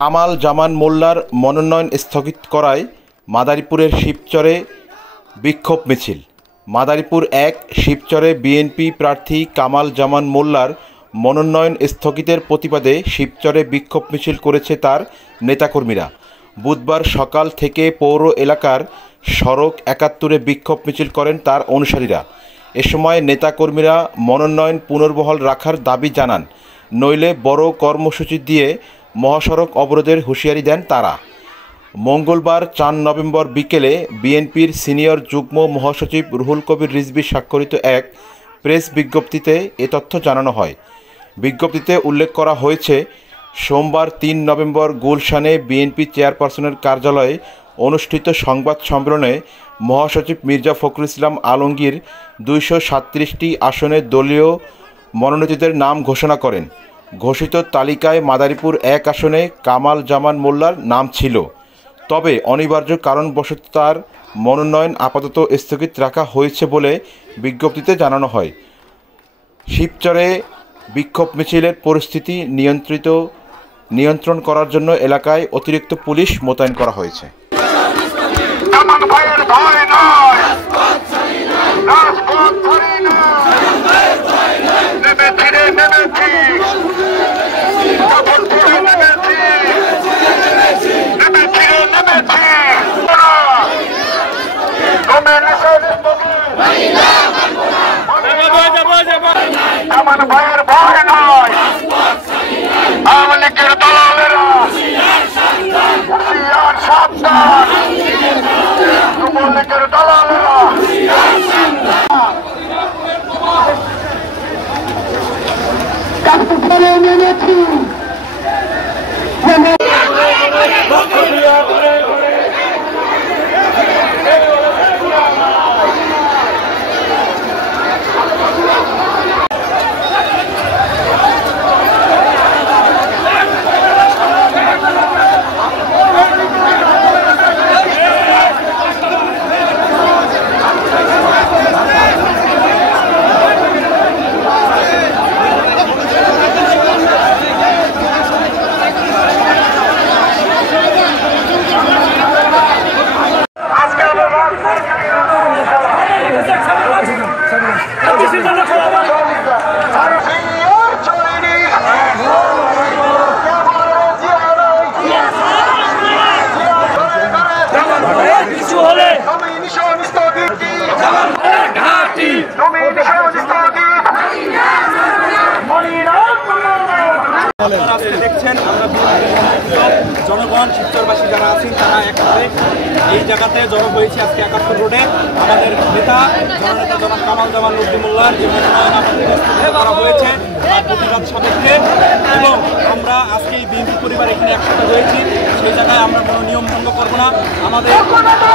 কামাল জামান মোল্লার মনোনয়ন স্থগিত করায় মাদারীপুরের শিবচরে বিক্ষোভ মিছিল। মাদারীপুর ১ শিবচরে বিএনপি প্রার্থী কামাল জামান মোল্লার মনোনয়ন স্থগিতের প্রতিবাদে শিবচরে বিক্ষোভ মিছিল করেছে তার নেতাকর্মীরা। বুধবার সকাল থেকে পৌর এলাকার সড়ক ৭১-এ বিক্ষোভ মিছিল করেন তার অনুসারীরা। এ সময় নেতাকর্মীরা মনোনয়ন পুনর্বহাল রাখার দাবি জানান, নইলে বড় কর্মসূচি দিয়ে মহাসড়ক অবরোধের হুঁশিয়ারি দেন তারা। মঙ্গলবার ৪ নভেম্বর বিকেলে বিএনপির সিনিয়র যুগ্ম মহাসচিব রুহুল কবির রিজভী স্বাক্ষরিত এক প্রেস বিজ্ঞপ্তিতে এ তথ্য জানানো হয়। বিজ্ঞপ্তিতে উল্লেখ করা হয়েছে, সোমবার ৩ নভেম্বর গুলশানে বিএনপি চেয়ারপারসনের কার্যালয়ে অনুষ্ঠিত সংবাদ সম্মেলনে মহাসচিব মির্জা ফখরুল ইসলাম আলমগীর ২৩৭টি আসনে দলীয় মনোনীতদের নাম ঘোষণা করেন। ঘোষিত তালিকায় মাদারীপুর ১ আসনে কামাল জামান মোল্লার নাম ছিল, তবে অনিবার্য কারণবশত তার মনোনয়ন আপাতত স্থগিত রাখা হয়েছে বলে বিজ্ঞপ্তিতে জানানো হয়। শিবচরে বিক্ষোভ মিছিলের পরিস্থিতি নিয়ন্ত্রণ করার জন্য এলাকায় অতিরিক্ত পুলিশ মোতায়েন করা হয়েছে। আমার ভাইয়ের ভয় নয়, আওয়ামী লীগের দালালেরা হুঁশিয়ার সাবধান, যুবলীগের দালালেরা কাজ করে নেমেছি। দেখছেন আমরা জনগণ শিবচরবাসী যারা আছেন তারা একসাথে এই জায়গাতে জড়ো হয়েছে আজকে ৭১ রোডে। আমাদের নেতা জননেতা জনাব কামাল জামান মোল্লার যে মনোনয়ন আমাদের স্থগিত করা হয়েছে তার প্রতিবাদ সাপেক্ষে, এবং আমরা আজকে এই বিএনপি পরিবার এখানে একসাথে হয়েছি, সেই জায়গায় আমরা কোনো নিয়ম ভঙ্গ করবো না। আমাদের জননেতা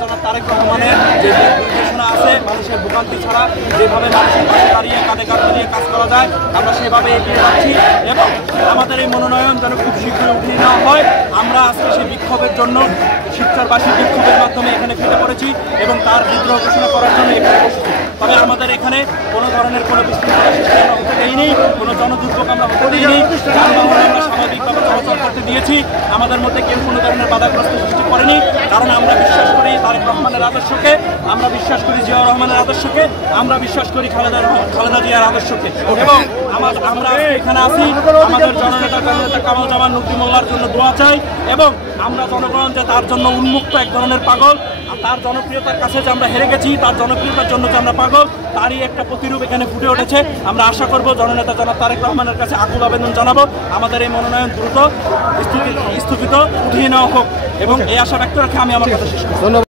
জনাব তারেক রহমানের যে নির্দেশনা আছে, মানুষের ভোগান্তি ছাড়া যেভাবে মানুষের পাশে দাঁড়িয়ে কাঁধে কাঁধ মিলিয়ে কাজ করা যায় আমরা সেভাবে এগিয়ে যাচ্ছি, এবং আমাদের এই মনোনয়ন যেন খুব শীঘ্রই উঠিয়ে নেওয়া হয়। আমরা আজকে সেই বিক্ষোভের জন্য শিবচরবাসী বিক্ষোভের মাধ্যমে এখানে ফিরে পড়েছি এবং তার বিদ্রোহ ঘোষণা করার জন্য এখানে বসেছি। তবে আমাদের এখানে কোনো ধরনের কোনো বিশৃঙ্খলা সৃষ্টি আমরা হতে দেইনি, কোনো জনদুর্ভোগ আমরা হতে দিইনি, যানবাহন আমরা স্বাভাবিকভাবে চলাচল করতে দিয়েছি। আমাদের মধ্যে কেউ কোনো ধরনের বাধাগ্রস্ত সৃষ্টি করেনি, কারণ আমরা বিশ্বাস করি তারেক রহমানের আদর্শকে, আমরা বিশ্বাস করি জিয়াউর রহমানের আদর্শকে, আমরা বিশ্বাস করি খালেদা জিয়ার আদর্শকে, এবং আমরা এখানে আছি আমাদের জননেতা কামাল জামান মোল্লার জন্য দোয়া চাই, এবং আমরা জনগণ যে তার জন্য উন্মুক্ত এক ধরনের পাগল, তার জনপ্রিয়তার কাছে যে আমরা হেরে গেছি, তার জনপ্রিয়তার জন্য যে আমরা পাগল, তারই একটা প্রতিরূপ এখানে ফুটে উঠেছে। আমরা আশা করব জননেতা জনাব তারেক রহমানের কাছে আকুল আবেদন জানাবো আমাদের এই মনোনয়ন দ্রুত স্থগিত উঠিয়ে নেওয়া হোক, এবং এই আশা ব্যক্ত রেখে আমি আমার কথা শেষ করব।